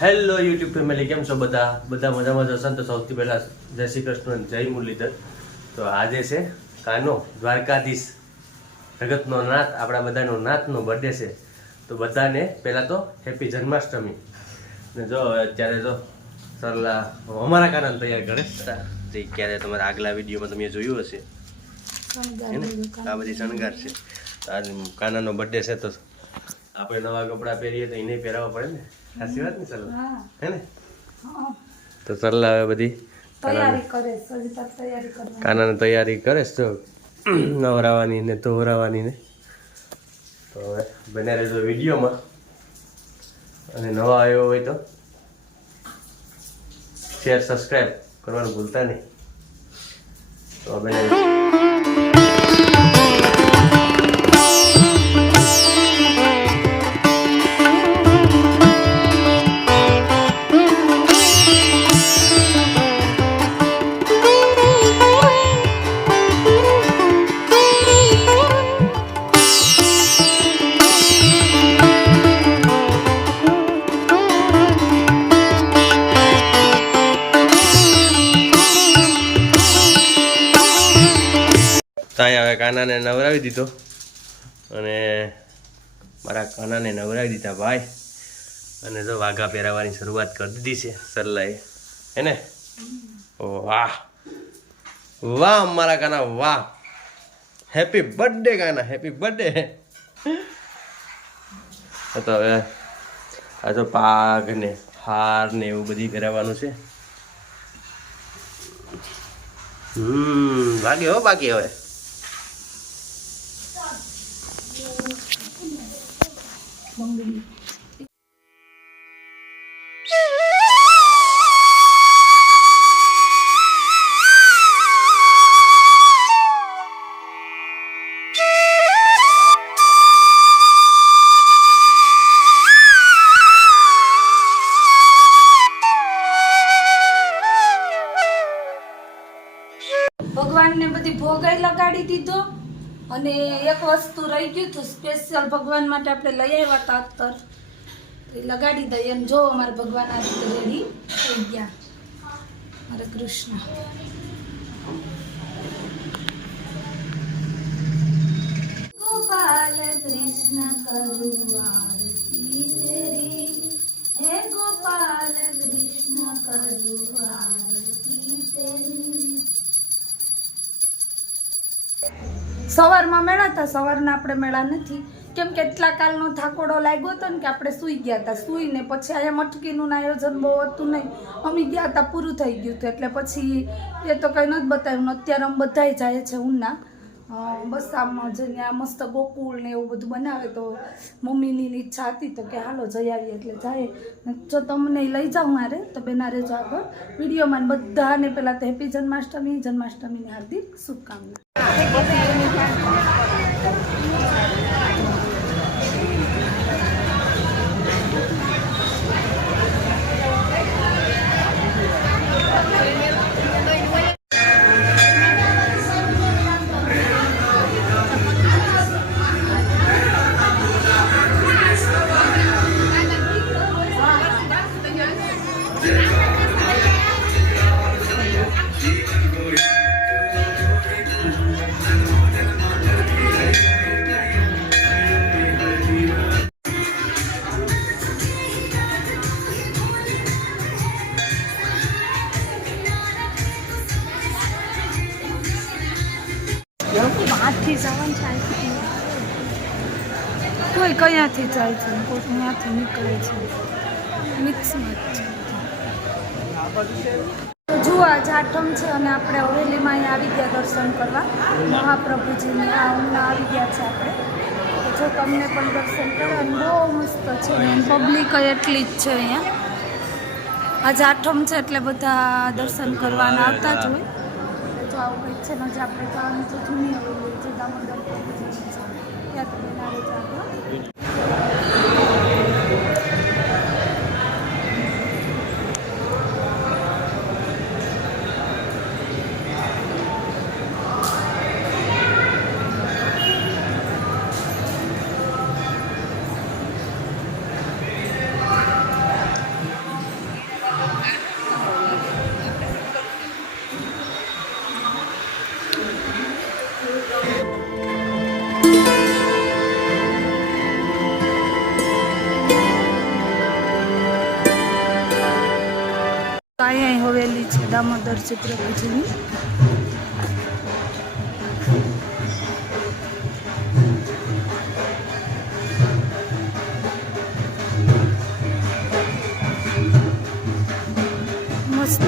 Hello YouTube family, કેમ છો બધા મજામાં જશો તો સૌથી પહેલાં જય શ્રી કૃષ્ણ, જય મુરલીધર. તો આજે છે કાનો દ્વારકાધીશ, જગતનો નાથ, આપણા બધાનો નાથનો બર્થડે છે. તો બધાને પહેલાં તો હેપી જન્માષ્ટમી. ને જો અત્યારે જો સરલા અમારા કાનાને તૈયાર કરે જે ક્યારે તમારા આગલા વિડીયોમાં તમે જોયું હશે. આ બધી શણગાર છે. કાનાનો બર્થડે છે તો આપણે નવા કપડાં પહેરીએ તો એને પહેરાવવા પડે ને. સાચી વાત ને સરલા, હે ને? તો સરલા હવે બધી કાનાને તૈયારી કરે તો નવરાવાની ને ધોરાવાની ને. તો હવે બને રહેજો વિડીયોમાં, અને નવા આવ્યો હોય તો શેર સબસ્ક્રાઈબ કરવાનું ભૂલતા નહીં. તો બને ત્યાં હવે કાનાને નવરાવી દીધો, અને મારા કાનાને નવરાવી દીધા ભાઈ. અને જો વાઘા પહેરાવવાની શરૂઆત કરી દીધી છે સરલાએ, હે ને? વાહ વાહ મારા કાના, વાહ! હેપી બર્થડે કાના, હેપી બર્થડે. તો હવે આ તો પાઘ ને હાર ને એવું બધી પહેરાવવાનું છે. વાગે હો બાકી હવે. ભગવાનને બધી ભોગાઈ લગાડી દીધો, અને એક વસ્તુ રહી ગયું હતું સ્પેશિયલ ભગવાન માટે આપણે લઈ આવ્યા હતા અત્તર, એ લગાડી દઈએ. અને જો અમારા ભગવાન આ રીતે રેડી થઈ ગયા. હરે કૃષ્ણ. ગોપાલ કૃષ્ણ કરું આરતી તેરી, હે ગોપાલ કૃષ્ણ કરું આરતી તેરી. સવારમાં મેળા હતા, સવારના આપણે મેળા નથી, કેમ કે એટલા કાલનો થાકોડો લાગ્યો હતો ને કે આપણે સૂઈ ગયા હતા. સૂઈને પછી અહીંયા મટકીનું આયોજન બહુ હતું નહીં, અમે ગયા હતા, પૂરું થઈ ગયું હતું, એટલે પછી એ તો કંઈ નથી બતાવ્યું. અત્યારે અમે બધાય જાય છે ઉના, બસ આમ જઈને આ મસ્ત ગોકુળ ને એવું બધું બનાવે, તો મમ્મીની ઈચ્છા હતી તો કે હાલો જઈ આવીએ, એટલે જાય. જો તમને લઈ જાઉં મારે તો બેના રહેજો આગળ વિડીયોમાં. બધાને પહેલાં તો હેપી જન્માષ્ટમીની હાર્દિક શુભકામના. કોઈ કયાથી જાય છે, કોઈ અહીંયાથી નીકળે છે, મિક્સમાં જ છે. તો જુઓ આજ આઠમ છે, અને આપણે હવેલીમાં અહીંયા આવી ગયા દર્શન કરવા મહાપ્રભુજીને. આ ઉના આવી ગયા છે આપણે. તો જો તમને પણ દર્શન કરવાનું બહુ મસ્ત છે, પબ્લિક એટલી જ છે અહીંયા. આજે આઠમ છે એટલે બધા દર્શન કરવાના આવતા જ હોય. જો આવું કંઈક છે ને, જે આપણે જવાનું છે જૂની હવેલી છે, દામોદર પ્રભુજીની છે, ત્યાં તો બનાવે છે આપણે. અહીંયા હવેલી છે દામોદરજી પ્રભુજીની. મસ્ત.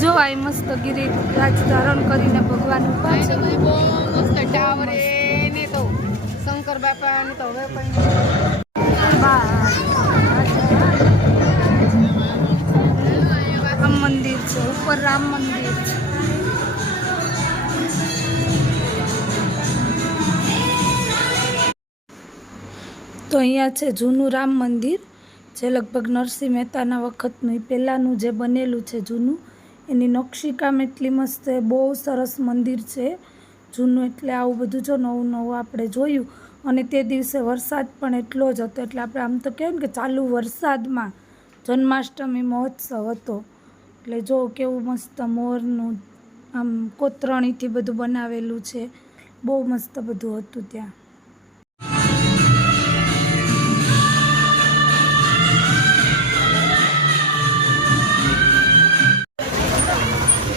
જો આ મસ્ત ગિરિરાજ ધારણ કરીને ભગવાન ઉભા છે. બહુ મસ્ત ટાવર એને તો શંકર બાપાને તો હવે પણ રામ મંદિર છે, ઉપર રામ મંદિર છે. તો અહીંયા છે જૂનું રામ મંદિર, જે લગભગ નરસિંહ મહેતાના વખતનું પહેલાંનું જે બનેલું છે જૂનું. એની નકશીકામ એટલી મસ્ત છે, બહુ સરસ મંદિર છે જૂનું. એટલે આવું બધું જો નવું નવું આપણે જોયું. અને તે દિવસે વરસાદ પણ એટલો જ હતો, એટલે આપણે આમ તો કહેવાય ને કે ચાલુ વરસાદમાં જન્માષ્ટમી મહોત્સવ હતો. એટલે જો કેવું મસ્ત મોરનું આમ કોતરણીથી બધું બનાવેલું છે, બહુ મસ્ત બધું હતું ત્યાં.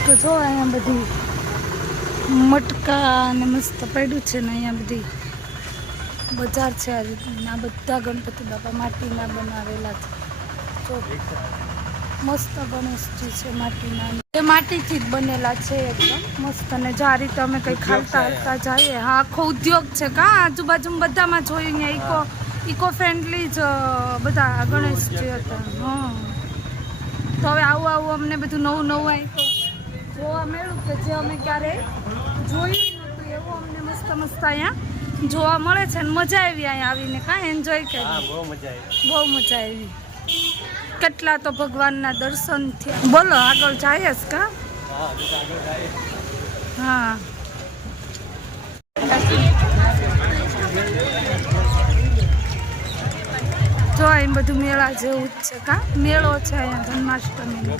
તો જો અહીંયા બધી મટકા અને મસ્ત પડ્યું છે ને અહીંયા બધી બજાર છે. આ રીતની આ બધા ગણપતિ બાપા માટીના બનાવેલા છે. જો મસ્ત ગણેશજી છે માટીના, એ માટીથી જ બનેલા છે એકદમ મસ્ત. અને જો આ રીતે અમે કંઈ ખાલતા હાલતા જઈએ. હા, આખો ઉદ્યોગ છે કા આજુબાજુ બધામાં જોયું અહીંયા ઇકો ફ્રેન્ડલી જ બધા ગણેશજી હતા. હા, તો હવે આવું અમને બધું નવું અહીં તો જોવા મળ્યું કે જે અમે ક્યારેય જોયું નહોતું એવું અમને મસ્ત અહીંયા જોવા મળે છે. અને મજા આવી અહીંયા આવીને. કાંઈ એન્જોય કરી, બહુ મજા આવી. કેટલા તો ભગવાનના દર્શન થયા. બોલો આગળ જાય જ કા? હા, જો અહીં બધું મેળા જેવું જ છે કા? મેળો છે અહીંયા જન્માષ્ટમીનો.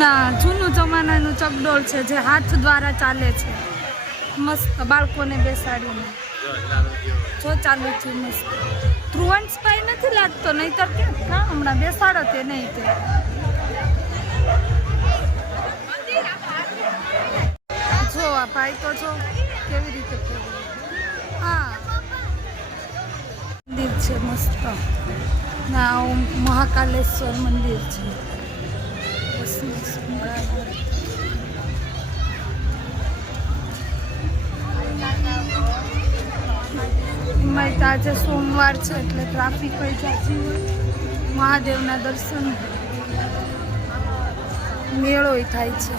ના, જૂનું જમાનાનું ચકડોળ છે જે હાથ દ્વારા ચાલે છે. મસ્ત બાળકોને બેસાડીને જો ચાલુ છે મસ્ત. ધ્રુવંશભાઈ નથી લાગતો, નહીતર કે હમણાં બેસાડો તે નહીં તે. જો આ ભાઈ તો જો કેવી રીતે ફેરવે. હા, મંદિર છે મસ્ત. ના, મહાકાલેશ્વર મંદિર છે. એમાં આજે સોમવાર છે એટલે ટ્રાફિક કઈ જાતી હોય. મહાદેવના દર્શન, મેળો થાય છે.